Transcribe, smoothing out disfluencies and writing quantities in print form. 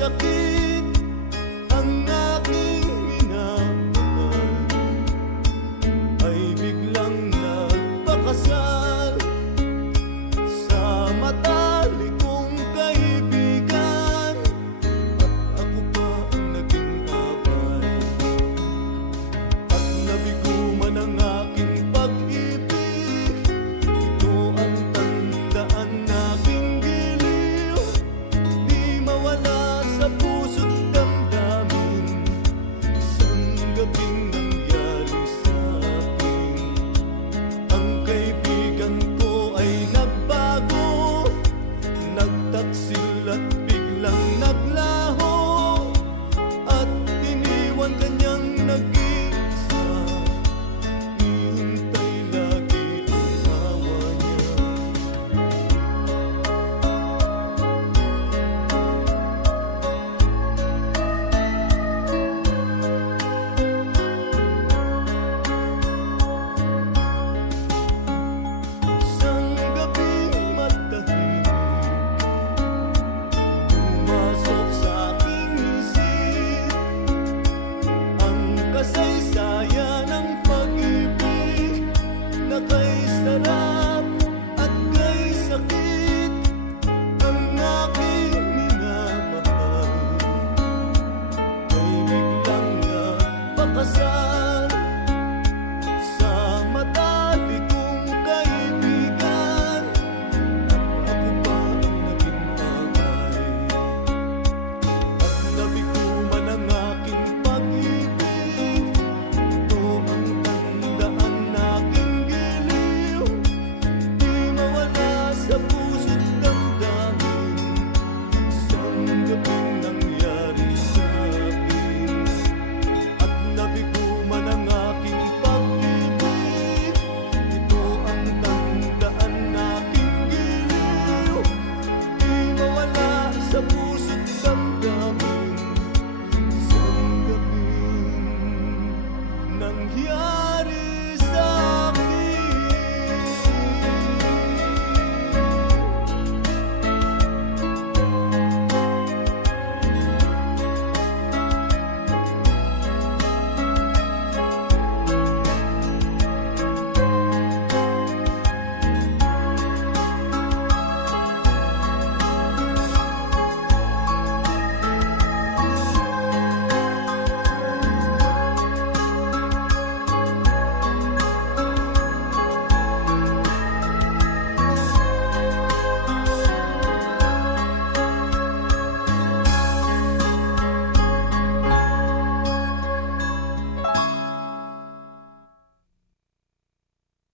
sakit ang aking minamahal ay biglang nagpakasal sa matalik kong kaibigan, at ako pa ang naging abay. At nabigo man ang aking pag-ibig, ito ang tandaan naking giliw, di mawala sa puso't damdamin. Isang gabing nangyari sa akin, ang kaibigan ko ay nagbago, nagtaksil at biglang